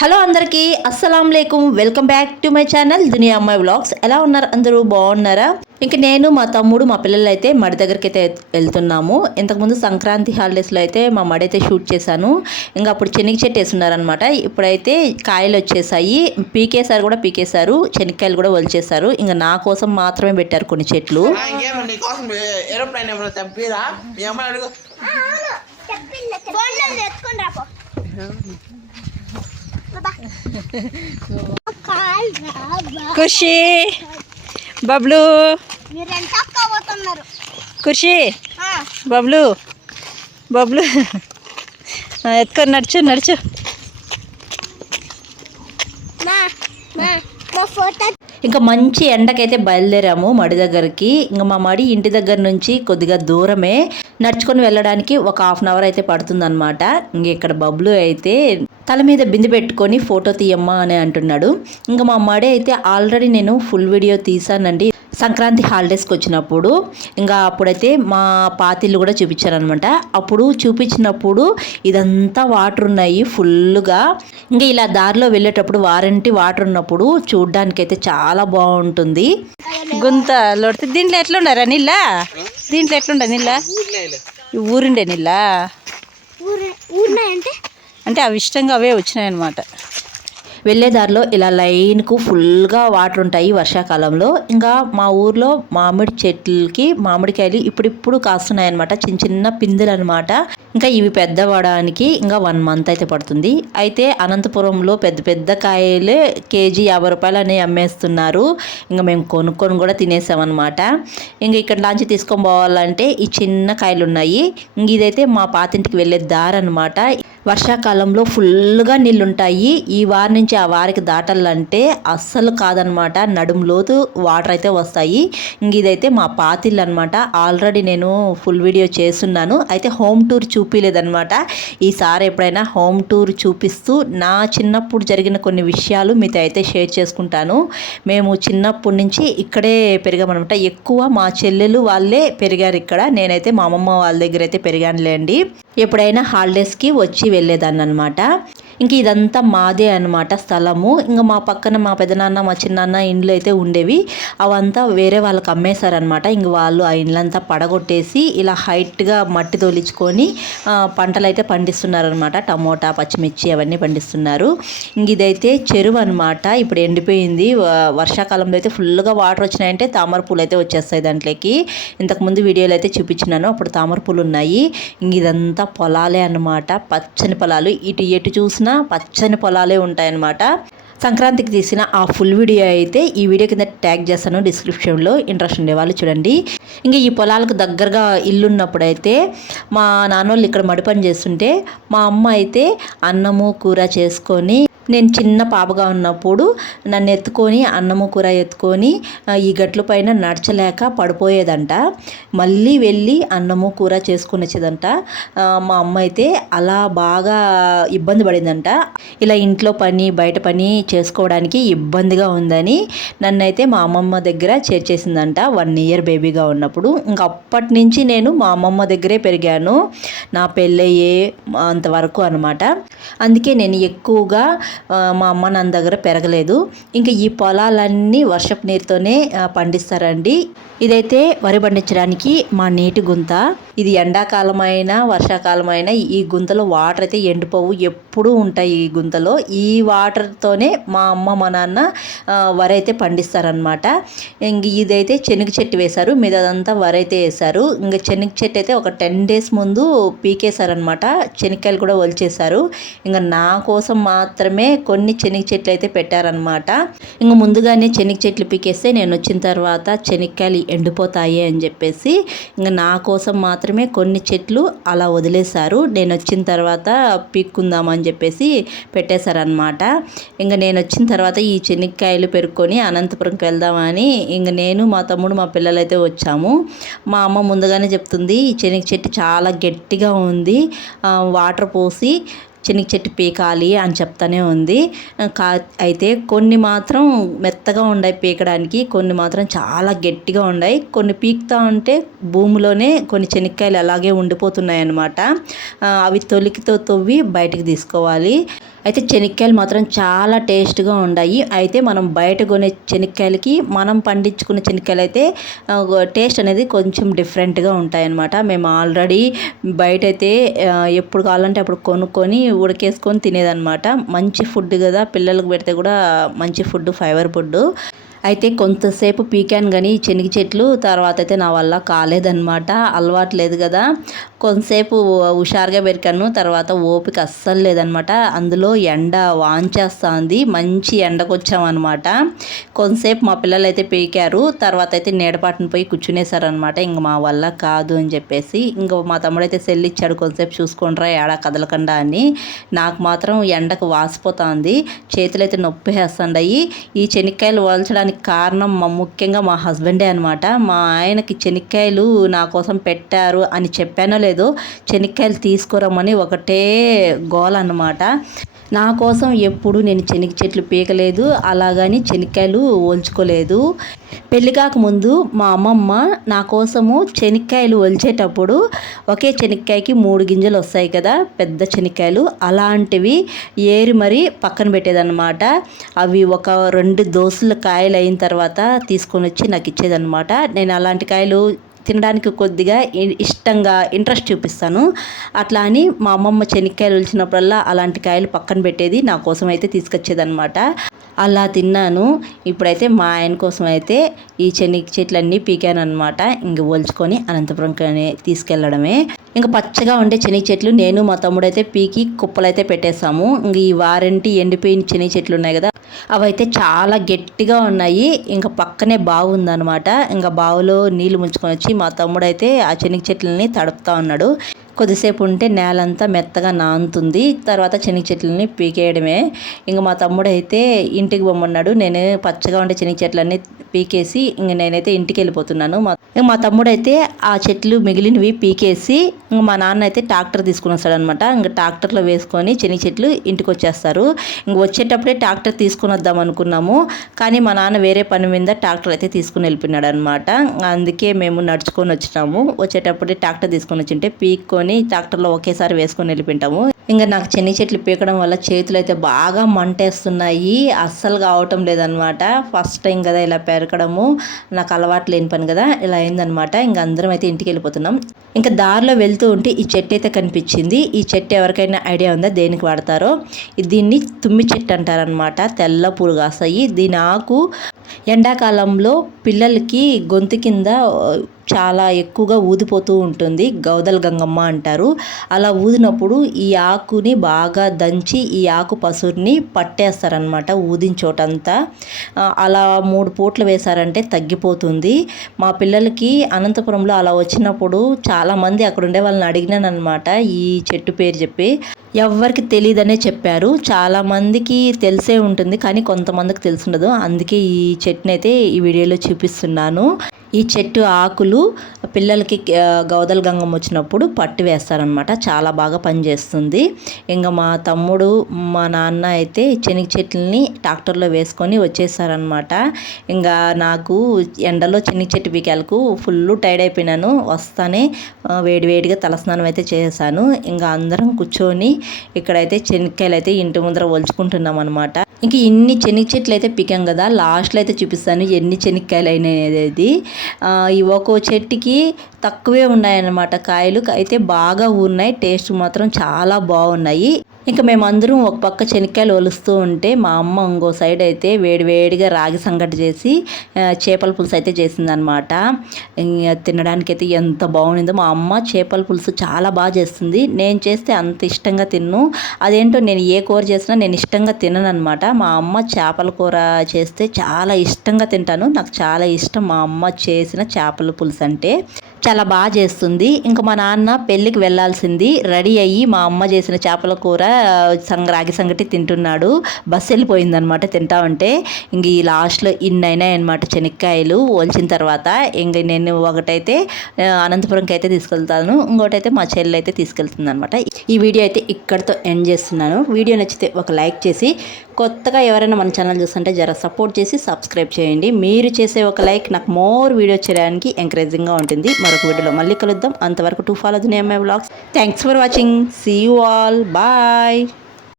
Hello అందరికీ అస్సలం లేకుం, welcome back to my channel దునియా అమ్మాయి వ్లాగ్స్. ఎలా ఉన్నారు అందరూ? బాగున్నారా? ఇంక నేను మా తమ్ముడు మా పిల్లలు అయితే మడి దగ్గరికి అయితే వెళ్తున్నాము. ఇంతకుముందు సంక్రాంతి హాలిడేస్లో అయితే మా మడి అయితే షూట్ చేశాను. ఇంకా అప్పుడు శనగ చెట్టు వేస్తున్నారనమాట. ఇప్పుడైతే కాయలు వచ్చేసాయి, పీకేశారు, శనక్కాయలు కూడా వలిచేశారు. ఇంకా నా కోసం మాత్రమే పెట్టారు కొన్ని చెట్లు. ఖుషి, బబ్లు, ఖుషి, బబ్లు బబ్లు ఎత్తుకొని నడుచు నడుచు. ఇంకా మంచి ఎండకైతే బయలుదేరాము మడి దగ్గరికి. ఇంకా మా మడి ఇంటి దగ్గర నుంచి కొద్దిగా దూరమే, నడుచుకొని వెళ్ళడానికి ఒక హాఫ్ అన్ అవర్ అయితే పడుతుందన్నమాట. ఇంక ఇక్కడ బబ్లు అయితే తల మీద బిందె పెట్టుకొని ఫోటో తీయమ్మా అని అంటున్నాడు. ఇంకా మా మడి అయితే ఆల్రెడీ నేను ఫుల్ వీడియో తీసానండి సంక్రాంతి హాలిడేస్కి వచ్చినప్పుడు. ఇంకా అప్పుడైతే మా పాతిళ్ళు కూడా చూపించారనమాట. అప్పుడు చూపించినప్పుడు ఇదంతా వాటర్ ఉన్నాయి ఫుల్గా. ఇంకా ఇలా దారిలో వెళ్ళేటప్పుడు వారంటీ వాటర్ ఉన్నప్పుడు చూడ్డానికైతే చాలా బాగుంటుంది. గుంత లోడితే దీంట్లో ఎట్లుండారా నీళ్ళ? దీంట్లో ఎట్లుండ నీళ్ళ? ఊరుండే నీళ్ళ అంటే అవి ఇష్టంగా అవే వచ్చినాయి అనమాట. వెళ్ళే దారిలో ఇలా లైన్కు ఫుల్గా వాటర్ ఉంటాయి వర్షాకాలంలో. ఇంకా మా ఊర్లో మామిడి చెట్లకి మామిడికాయలు ఇప్పుడిప్పుడు కాస్తున్నాయి అనమాట, చిన్న చిన్న పిందులు అనమాట. ఇంకా ఇవి పెద్దవడానికి ఇంకా 1 మంత్ అయితే పడుతుంది. అయితే అనంతపురంలో పెద్ద పెద్ద కాయలే కేజీ 50 రూపాయలు అని అమ్మేస్తున్నారు. ఇంకా మేము కొనుక్కొని కూడా తినేసామన్నమాట. ఇంకా ఇక్కడ నుంచి తీసుకొని పోవాలంటే ఈ చిన్న కాయలు ఉన్నాయి. ఇంక ఇదైతే మా పాతింటికి వెళ్ళే దారి అనమాట. వర్షాకాలంలో ఫుల్గా నీళ్ళుంటాయి. ఈ వారి నుంచి ఆ వారికి దాటాలంటే అస్సలు కాదనమాట, నడుములోతు వాటర్ అయితే వస్తాయి. ఇంక ఇదైతే మా పాతిళ్ళు అనమాట. ఆల్రెడీ నేను ఫుల్ వీడియో చేస్తున్నాను, అయితే హోమ్ టూర్ చూపించలేదనమాట. ఈసారి ఎప్పుడైనా హోమ్ టూర్ చూపిస్తూ నా చిన్నప్పుడు జరిగిన కొన్ని విషయాలు మీతో అయితే షేర్ చేసుకుంటాను. మేము చిన్నప్పటి నుంచి ఇక్కడే పెరిగామనమాట. ఎక్కువ మా చెల్లెలు వాళ్ళే పెరిగారు ఇక్కడ. నేనైతే మా అమ్మమ్మ వాళ్ళ దగ్గర అయితే పెరిగానులేండి. ఎప్పుడైనా హాలిడేస్కి వచ్చి వెళ్ళేదాన్ని అనమాట. ఇంక ఇదంతా మాదే అనమాట స్థలము. ఇంకా మా పక్కన మా పెదనాన్న మా చిన్నాన్న ఇండ్లు అయితే ఉండేవి, అవంతా వేరే వాళ్ళకి అమ్మేశారనమాట. ఇంక వాళ్ళు ఆ ఇండ్లంతా పడగొట్టేసి ఇలా హైట్గా మట్టి తోలించుకొని పంటలు అయితే పండిస్తున్నారనమాట. టమోటా, పచ్చిమిర్చి అవన్నీ పండిస్తున్నారు. ఇంక ఇదైతే చెరువు అనమాట. ఇప్పుడు ఎండిపోయింది. వర్షాకాలంలో అయితే ఫుల్గా వాటర్ వచ్చినాయంటే తామర పూలు అయితే వచ్చేస్తాయి దాంట్లోకి. ఇంతకుముందు వీడియోలు అయితే చూపించినాను, అప్పుడు తామర పూలు ఉన్నాయి. ఇంక ఇదంతా పొలాలే అనమాట, పచ్చని పొలాలు. ఎటు చూసినా పచ్చని పొలాలే ఉంటాయన్నమాట. సంక్రాంతికి తీసిన ఆ ఫుల్ వీడియో అయితే ఈ వీడియో కింద ట్యాగ్ చేస్తాను డిస్క్రిప్షన్లో, ఇంట్రెస్ట్ ఉండే వాళ్ళు చూడండి. ఇంకా ఈ పొలాలకు దగ్గరగా ఇల్లున్నప్పుడైతే మా నాన్నోళ్ళు ఇక్కడ మడి పని చేస్తుంటే మా అమ్మ అయితే అన్నము కూర చేసుకొని, నేను చిన్న పాపగా ఉన్నప్పుడు నన్ను ఎత్తుకొని అన్నము కూర ఎత్తుకొని ఈ గట్ల పైన నడచలేక పడిపోయేదంట. మళ్ళీ వెళ్ళి అన్నము కూర చేసుకొని వచ్చేదంట. మా అమ్మ అయితే అలా బాగా ఇబ్బంది పడిందంట. ఇలా ఇంట్లో పని బయట పని చేసుకోవడానికి ఇబ్బందిగా ఉందని నన్నైతే మా అమ్మమ్మ దగ్గర చేర్చేసిందంట 1 ఇయర్ బేబీగా ఉన్నప్పుడు. ఇంక అప్పటి నుంచి నేను మా అమ్మమ్మ దగ్గరే పెరిగాను, నా పెళ్ళయ్యే అంతవరకు అనమాట. అందుకే నేను ఎక్కువగా మా అమ్మ నాన్న దగ్గర పెరగలేదు. ఇంకా ఈ పొలాలన్నీ వర్షపు నీరుతోనే పండిస్తారండి. ఇదైతే వరి పండించడానికి మా నీటి గుంత. ఇది ఎండాకాలమైనా వర్షాకాలమైనా ఈ గుంతలో వాటర్ అయితే ఎండిపోవు, ఎప్పుడూ ఉంటాయి ఈ గుంతలో. ఈ వాటర్తోనే మా అమ్మ మా నాన్న వరి అయితే పండిస్తారనమాట. ఇంక ఇదైతే శనగ చెట్టు వేశారు, మీదంతా వరి అయితే వేశారు. ఇంకా శనగ చెట్టు అయితే ఒక 10 days ముందు పీకేశారనమాట. శనక్కాయలు కూడా ఒలిచేశారు. ఇంకా నా కోసం మాత్రమే కొన్ని శనగ చెట్లు అయితే పెట్టారనమాట. ఇంకా ముందుగానే శనగ చెట్లు పీకేస్తే నేను వచ్చిన తర్వాత శనక్కాయలు ఎండిపోతాయి అని చెప్పేసి ఇంకా నా కోసం మాత్రమే కొన్ని చెట్లు అలా వదిలేశారు. నేను వచ్చిన తర్వాత పీక్కుందామని చెప్పేసి పెట్టేశారనమాట. ఇంకా నేను వచ్చిన తర్వాత ఈ శనక్కాయలు పెరుక్కొని అనంతపురంకి వెళ్దామని ఇంకా నేను మా తమ్ముడు మా పిల్లలు అయితే వచ్చాము. మా అమ్మ ముందుగానే చెప్తుంది, ఈ శనగ చెట్టు చాలా గట్టిగా ఉంది, వాటర్ పోసి శనగ చెట్టు పీకాలి అని చెప్తానే ఉంది. అయితే కొన్ని మాత్రం మెత్తగా ఉన్నాయి పీకడానికి, కొన్ని మాత్రం చాలా గట్టిగా ఉన్నాయి. కొన్ని పీకుతా ఉంటే భూమిలోనే కొన్ని శనక్కాయలు అలాగే ఉండిపోతున్నాయి అన్నమాట. అవి తొలికితో తవ్వి బయటికి తీసుకోవాలి. అయితే శనక్కాయలు మాత్రం చాలా టేస్ట్గా ఉన్నాయి. అయితే మనం బయట కొనే శనక్కాయలకి మనం పండించుకున్న శనక్కాయలు అయితే టేస్ట్ అనేది కొంచెం డిఫరెంట్గా ఉంటాయన్నమాట. మేము ఆల్రెడీ బయట అయితే ఎప్పుడు కావాలంటే అప్పుడు కొనుక్కొని ఉడకేసుకొని తినేదన్నమాట. మంచి ఫుడ్ కదా, పిల్లలకు పెడితే కూడా మంచి ఫుడ్, ఫైబర్ ఫుడ్. అయితే కొంతసేపు పీకాను కానీ శనగ చెట్లు, తర్వాత అయితే నా వల్ల కాలేదన్నమాట. అలవాటు లేదు కదా, కొంతసేపు హుషారుగా పెరికాను, తర్వాత ఓపిక అస్సలు లేదనమాట. అందులో ఎండ వాంచేస్తుంది, మంచి ఎండకు వచ్చామన్నమాట. కొంతసేపు మా పిల్లలు అయితే పీకారు, తర్వాత అయితే నీడపాటును పోయి కూర్చునేసారనమాట. ఇంక మా వల్ల కాదు అని చెప్పేసి ఇంక మా తమ్ముడైతే సెల్ ఇచ్చాడు, కొంతసేపు చూసుకుంటారా ఏడా కదలకుండా అని. నాకు మాత్రం ఎండకు వాసిపోతుంది, చేతులైతే నొప్పి వేస్తుండయి. ఈ శనక్కాయలు వలచడానికి కారణం ముఖ్యంగా మా హస్బెండే అనమాట. మా ఆయనకి శనక్కాయలు నా కోసం పెట్టారు అని చెప్పానో లేదో, శనక్కాయలు తీసుకురమ్మని ఒకటే గోల అన్నమాట. నా కోసం ఎప్పుడు నేను శనగ చెట్లు పీకలేదు, అలాగని శనక్కాయలు ఒలుచుకోలేదు. పెళ్లి కాకముందు మా అమ్మమ్మ నా కోసము శనక్కాయలు ఒలిచేటప్పుడు ఒకే శనక్కాయకి 3 గింజలు వస్తాయి కదా, పెద్ద శనక్కాయలు, అలాంటివి ఏరి మరీ పక్కన పెట్టేదన్నమాట. అవి ఒక 2 దోసుల కాయలు అయిన తర్వాత తీసుకొని వచ్చి నాకు ఇచ్చేదన్నమాట. నేను అలాంటి కాయలు తినడానికి కొద్దిగా ఇష్టంగా ఇంట్రెస్ట్ చూపిస్తాను. అట్లా అని మా అమ్మమ్మ శనక్కాయలు ఒలిచినప్పుడల్లా అలాంటి కాయలు పక్కన పెట్టేది, నా కోసం అయితే తీసుకొచ్చేదన్నమాట. అలా తిన్నాను. ఇప్పుడైతే మా ఆయన కోసం అయితే ఈ శనగ చెట్లన్నీ పీకాను అనమాట. ఇంక ఒలుచుకొని అనంతపురంకి తీసుకెళ్ళడమే. ఇంకా పచ్చగా ఉండే శనగ చెట్లు నేను మా తమ్ముడైతే పీకి కుప్పలైతే పెట్టేసాము. ఇంక ఈ వారంటీ ఎండిపోయిన శనగ చెట్లు ఉన్నాయి కదా, అవైతే చాలా గట్టిగా ఉన్నాయి. ఇంకా పక్కనే బావి ఉందన్నమాట. ఇంకా బావిలో నీళ్లు ముంచుకొని వచ్చి మా తమ్ముడైతే ఆ శనగ చెట్లని తడుపుతా ఉన్నాడు. కొద్దిసేపు ఉంటే నేలంతా మెత్తగా నానుతుంది, తర్వాత శనగ చెట్లని పీకేయడమే. ఇంక మా తమ్ముడు అయితే ఇంటికి పొమ్మన్నాడు. నేను పచ్చగా ఉండే శనగ చెట్లన్నీ పీకేసి ఇంక నేనైతే ఇంటికి వెళ్ళిపోతున్నాను. మా తమ్ముడు అయితే ఆ చెట్లు మిగిలినవి పీకేసి ఇంక మా నాన్న అయితే ట్రాక్టర్ తీసుకుని వస్తాడనమాట. ఇంక ట్రాక్టర్లో వేసుకొని శనగ చెట్లు ఇంటికి వచ్చేస్తారు. ఇంక వచ్చేటప్పుడే ట్రాక్టర్ తీసుకుని వద్దాం అనుకున్నాము, కానీ మా నాన్న వేరే పని మీద ట్రాక్టర్ అయితే తీసుకుని వెళ్ళిపోయినాడు అనమాట. అందుకే మేము నడుచుకొని వచ్చినాము. వచ్చేటప్పుడే ట్రాక్టర్ తీసుకొని వచ్చింటే పీక్కొని ట్రాక్టర్లో ఒకేసారి వేసుకొని వెళ్ళిపోయింటాము. ఇంకా నాకు శనగ చెట్లు పీకడం వల్ల చేతులు అయితే బాగా మంటేస్తున్నాయి, అస్సలు కావటం లేదనమాట. ఫస్ట్ టైం కదా ఇలా పెరకడము, నాకు అలవాటు లేని పని కదా, ఇలా అయిందనమాట. ఇంకా అందరం అయితే ఇంటికి వెళ్ళిపోతున్నాం. ఇంకా దారిలో వెళ్తూ ఉంటే ఈ చెట్టు అయితే కనిపించింది. ఈ చెట్టు ఎవరికైనా ఐడియా ఉందా దేనికి వాడతారో? దీన్ని తుమ్మి చెట్టు అంటారనమాట. తెల్ల పూలు కాస్తాయి. దీని ఆకు ఎండాకాలంలో పిల్లలకి గొంతు కింద చాలా ఎక్కువగా ఊదిపోతూ ఉంటుంది, గౌదల గంగమ్మ అంటారు. అలా ఊదినప్పుడు ఈ ఆకుని బాగా దంచి ఈ ఆకు పసురుని పట్టేస్తారనమాట ఊదిన చోటంతా. అలా 3 పూట్లు వేశారంటే తగ్గిపోతుంది. మా పిల్లలకి అనంతపురంలో అలా వచ్చినప్పుడు చాలామంది అక్కడ ఉండే వాళ్ళని అడిగినాను అనమాట ఈ చెట్టు పేరు చెప్పి. ఎవ్వరికి తెలియదనే చెప్పారు. చాలామందికి తెలిసే ఉంటుంది, కానీ కొంతమందికి తెలుసుండదు. అందుకే ఈ చెట్టుని అయితే ఈ వీడియోలో చూపిస్తున్నాను. ఈ చెట్టు ఆకులు పిల్లలకి గౌదల గంగం వచ్చినప్పుడు పట్టి వేస్తారనమాట. చాలా బాగా పనిచేస్తుంది. ఇంకా మా తమ్ముడు మా నాన్న అయితే శనగ చెట్లని ట్రాక్టర్లో వేసుకొని వచ్చేసారనమాట. ఇంకా నాకు ఎండలో శనగ చెట్టు పీకాలకు ఫుల్ టైర్డ్ అయిపోయినాను. వస్తానే వేడివేడిగా తలస్నానం అయితే చేశాను. ఇంకా అందరం కూర్చొని ఇక్కడైతే శనక్కాయలు అయితే ఇంటి ముందర ఒలుచుకుంటున్నాం అనమాట. ఇంక ఇన్ని శనగ చెట్లు అయితే పీకాం కదా, లాస్ట్లో అయితే చూపిస్తాను ఎన్ని శనక్కాయలు అయినాయి. ఈ ఒక్కో చెట్టుకి తక్కువే ఉన్నాయన్నమాట కాయలు, అయితే బాగా ఉన్నాయి. టేస్ట్ మాత్రం చాలా బాగున్నాయి. ఇంకా మేమందరం ఒక పక్క శనక్కాయలు ఒలుస్తూ ఉంటే మా అమ్మ ఇంకో సైడ్ అయితే వేడివేడిగా రాగి సంగటి చేసి చేపల పులుసు అయితే చేసిందనమాట. తినడానికి అయితే ఎంత బాగుండిందో. మా అమ్మ చేపల పులుసు చాలా బాగా చేస్తుంది. నేను చేస్తే అంత ఇష్టంగా తిన్ను. అదేంటో నేను ఏ కూర చేసినా నేను ఇష్టంగా తినను అనమాట. మా అమ్మ చేపల కూర చేస్తే చాలా ఇష్టంగా తింటాను. నాకు చాలా ఇష్టం మా అమ్మ చేసిన చేపల పులుసు అంటే. చాలా బాగా చేస్తుంది. ఇంకా మా నాన్న పెళ్ళికి వెళ్ళాల్సింది, రెడీ అయ్యి మా అమ్మ చేసిన చేపల కూర రాగి సంగటి తింటున్నాడు. బస్సు వెళ్ళిపోయిందనమాట తింటా ఉంటే. ఇంక ఈ లాస్ట్లో ఇన్ని అయినాయన్నమాట శనక్కాయలు ఒలిచిన తర్వాత. ఇంక నేను ఒకటైతే అనంతపురంకి అయితే తీసుకెళ్తాను, ఇంకోటైతే మా చెల్లి అయితే తీసుకెళ్తుంది అనమాట. ఈ వీడియో అయితే ఇక్కడితో ఎండ్ చేస్తున్నాను. వీడియో నచ్చితే ఒక లైక్ చేసి, కొత్తగా ఎవరైనా మన ఛానల్ చూస్తుంటే జర సపోర్ట్ చేసి సబ్స్క్రైబ్ చేయండి. మీరు చేసే ఒక లైక్ నాకు మోర్ వీడియో చేయడానికి ఎంకరేజింగ్గా ఉంటుంది. మరొక వీడియోలో మళ్ళీ కలుద్దాం. అంతవరకు to follow the name my vlogs. Thanks for watching. See you all. Bye.